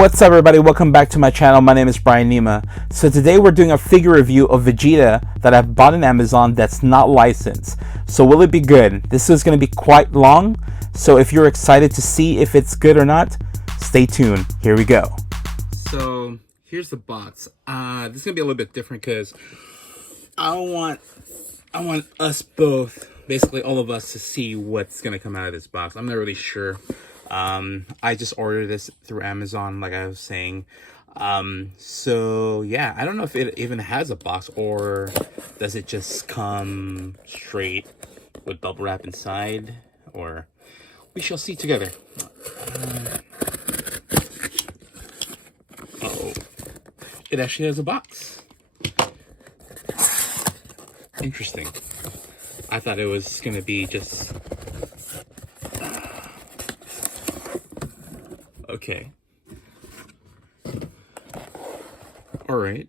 What's up, everybody? Welcome back to my channel. My name is Brian Nima. So today we're doing a figure review of Vegeta that I've bought on Amazon that's not licensed. So will it be good? This is going to be quite long, so if you're excited to see if it's good or not, stay tuned. Here we go. So here's the box. This is going to be a little bit different because I want us both, basically all of us, to see what's going to come out of this box. I'm not really sure. I just ordered this through Amazon, like I was saying. So yeah, I don't know if it even has a box, or does it just come straight with bubble wrap inside, or we shall see together. Oh, it actually has a box. Interesting. I thought it was gonna be just okay. All right.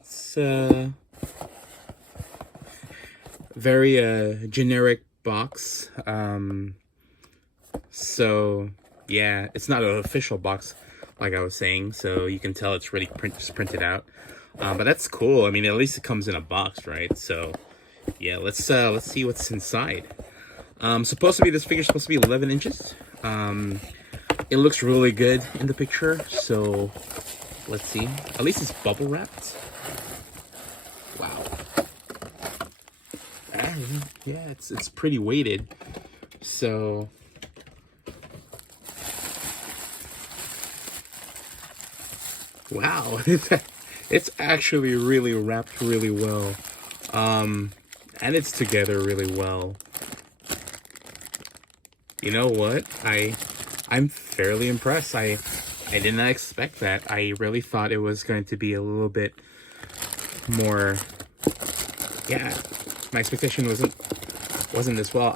It's a very generic box. So yeah, it's not an official box, like I was saying. So you can tell it's really just printed out. But that's cool. I mean, at least it comes in a box, right? So yeah, let's see what's inside. Supposed to be, this figure's supposed to be 11 inches. It looks really good in the picture, so let's see. At least it's bubble wrapped. Wow. Yeah, it's pretty weighted. So wow, it's actually really wrapped really well. And it's together really well. You know what? I'm fairly impressed. I did not expect that. I really thought it was going to be a little bit more. Yeah, my expectation wasn't this well.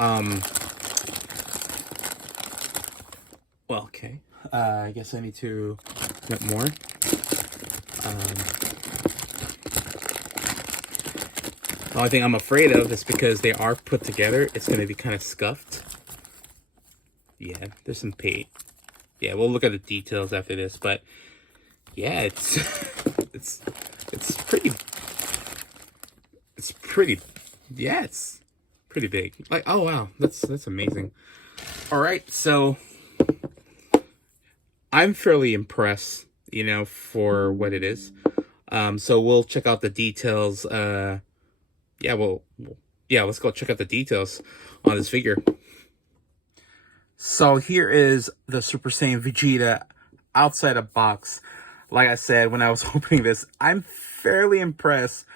Well, okay. I guess I need to get more. The only thing I'm afraid of is because they are put together, it's going to be kind of scuffed. Yeah, there's some paint. Yeah, we'll look at the details after this, but yeah, it's pretty, yeah, it's pretty big. Like, oh wow, that's amazing. All right, so I'm fairly impressed, you know, for what it is. So we'll check out the details. Yeah, let's go check out the details on this figure. So here is the Super Saiyan Vegeta outside a box. Like I said, when I was opening this, I'm fairly impressed.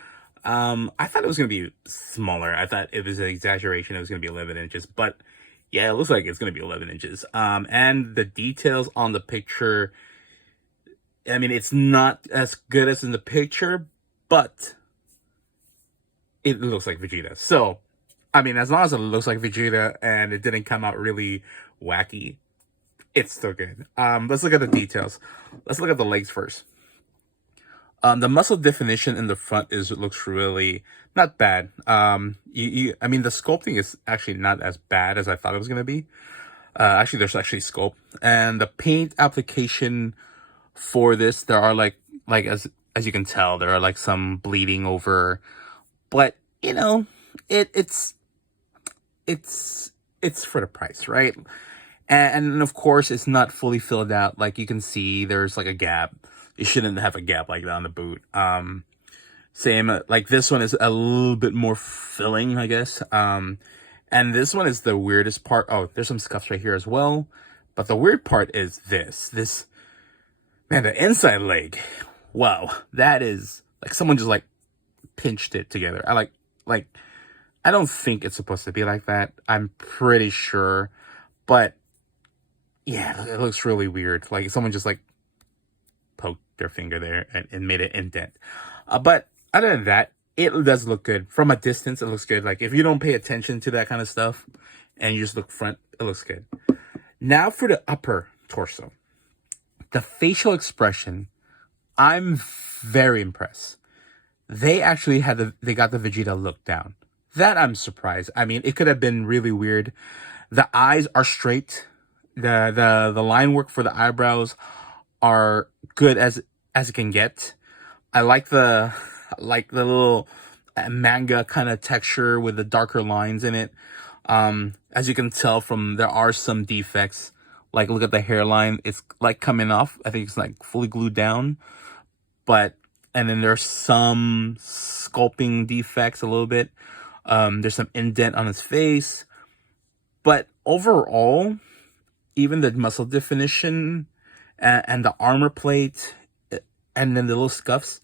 I thought it was going to be smaller. I thought it was an exaggeration. It was going to be 11 inches. But yeah, it looks like it's going to be 11 inches. And the details on the picture, I mean, it's not as good as in the picture, but it looks like Vegeta. So, I mean, as long as it looks like Vegeta and it didn't come out really wacky, it's still good. Let's look at the details. Let's look at the legs first. The muscle definition in the front looks really not bad. I mean, the sculpting is actually not as bad as I thought it was gonna be. Actually, there's actually sculpt, and the paint application for this, there are like as you can tell, there are like some bleeding over, but you know, it's for the price, right? And of course, it's not fully filled out. Like you can see, there's like a gap. You shouldn't have a gap like that on the boot. Same, like this one is a little bit more filling, I guess. And this one is the weirdest part. Oh, there's some scuffs right here as well. But the weird part is this, man, the inside leg. Wow, that is like someone just like pinched it together. I don't think it's supposed to be like that. I'm pretty sure, but yeah, it looks really weird. Like someone just like poked their finger there and made an indent. But other than that, it does look good. From a distance, it looks good. Like if you don't pay attention to that kind of stuff and you just look front, it looks good. Now for the upper torso. The facial expression, I'm very impressed. They actually they got the Vegeta look down. That I'm surprised. I mean, it could have been really weird. The eyes are straight. The line work for the eyebrows are good as it can get. I like the little manga kind of texture with the darker lines in it. As you can tell from, there are some defects. Like, look at the hairline; it's like coming off. I think it's like fully glued down. But and then there's some sculpting defects a little bit. There's some indent on his face, but overall, even the muscle definition and the armor plate, and then the little scuffs,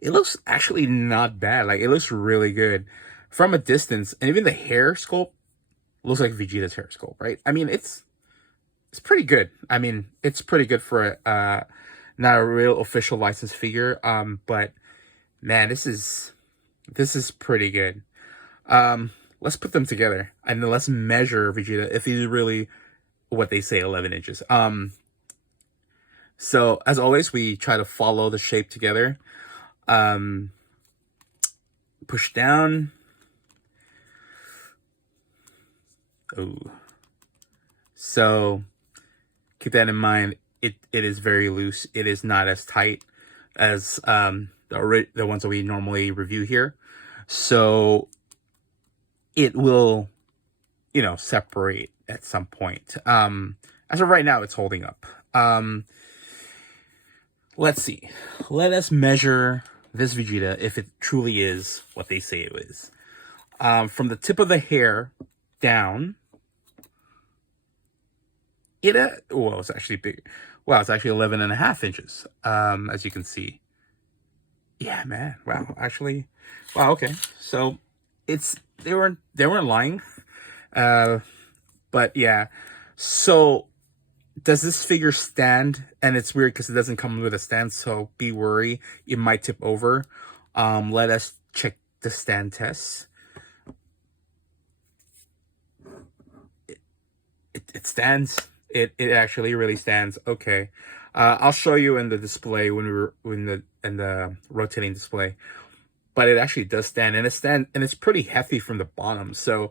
it looks actually not bad. Like, it looks really good from a distance, and even the hair sculpt looks like Vegeta's hair sculpt, right? I mean, it's pretty good. I mean, it's pretty good for not a real official licensed figure. But man, this is pretty good. Let's put them together and then let's measure Vegeta if he's really what they say, 11 inches. So as always, we try to follow the shape together. Push down. Oh, so keep that in mind. It is very loose. It is not as tight as the ones that we normally review here. So it will, separate at some point. As of right now, it's holding up. Let's see. Let us measure this Vegeta if it truly is what they say it is. From the tip of the hair down, it's actually big. Wow, it's actually 11.5 inches. As you can see. Yeah, man. Wow, actually. Wow, okay. So they weren't lying. But yeah. So does this figure stand? And it's weird because it doesn't come with a stand, so be wary. It might tip over. Let us check the stand test. It stands. It actually really stands. Okay. I'll show you in the display in the rotating display. But it actually does stand, and it's pretty hefty from the bottom. So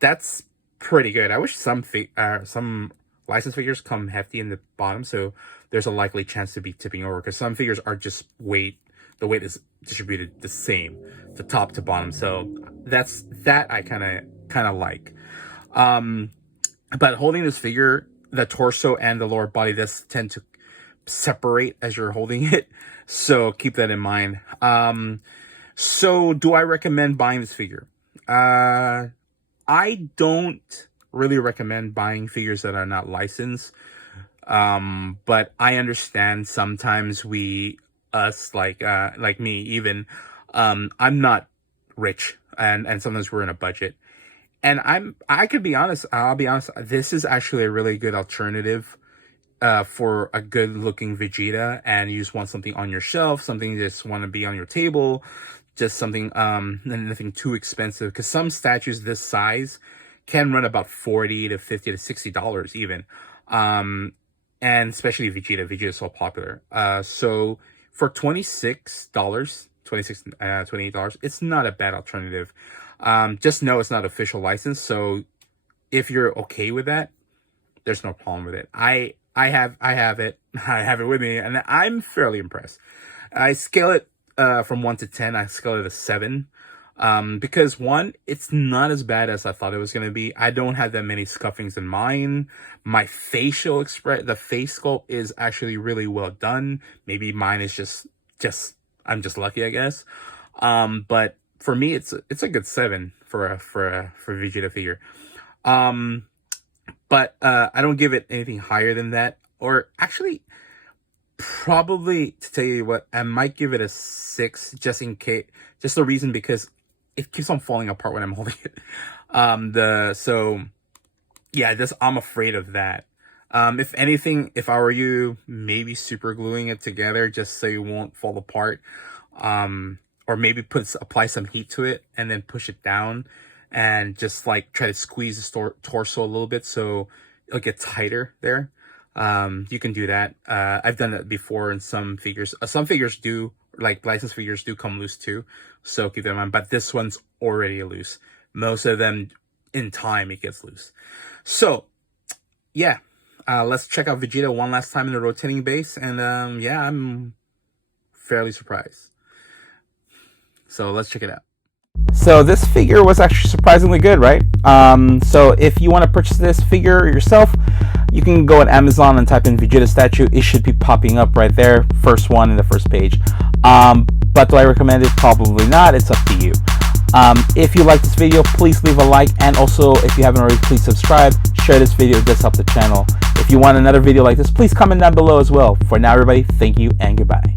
that's pretty good. I wish some license figures come hefty in the bottom, so there's a likely chance to be tipping over, because some figures are just the weight is distributed the same, the top to bottom. So that I kind of like. But holding this figure, the torso and the lower body does tend to separate as you're holding it, so keep that in mind. So do I recommend buying this figure? I don't really recommend buying figures that are not licensed. But I understand sometimes like me even, I'm not rich, and sometimes we're in a budget. And I'll be honest, this is actually a really good alternative for a good looking Vegeta, and you just want something on your shelf, something you just want to be on your table, just something nothing too expensive, because some statues this size can run about $40 to $50 to $60 even. And especially Vegeta is so popular. So for $28, it's not a bad alternative. Just know it's not official license, so if you're okay with that, there's no problem with it. I have it. I have it with me, and I'm fairly impressed. I scale it from 1 to 10. I scale it a 7. Because one, it's not as bad as I thought it was going to be. I don't have that many scuffings in mine. My the face sculpt is actually really well done. Maybe mine is just I'm just lucky, I guess. But for me, it's a good 7 for Vegeta figure. But I don't give it anything higher than that, or actually, probably, to tell you what, I might give it a 6, just in case, just the reason because it keeps on falling apart when I'm holding it. So yeah, I'm afraid of that. If anything, if I were you, maybe super gluing it together just so it won't fall apart. Or maybe apply some heat to it and then push it down and just like try to squeeze the torso a little bit so it'll get tighter there. You can do that. I've done that before in some figures. Some figures do, like licensed figures, do come loose too, so keep that in mind. But this one's already loose. Most of them, in time, it gets loose. So yeah, Let's check out Vegeta one last time in the rotating base, and yeah, I'm fairly surprised. So let's check it out. So this figure was actually surprisingly good, right? So if you want to purchase this figure yourself, you can go at Amazon and type in Vegeta statue. It should be popping up right there, first one in the first page. But do I recommend it? Probably not. It's up to you. If you like this video, please leave a like, and also if you haven't already, please subscribe, share this video. This helps the channel. If you want another video like this, please comment down below as well. For now, everybody, thank you and goodbye.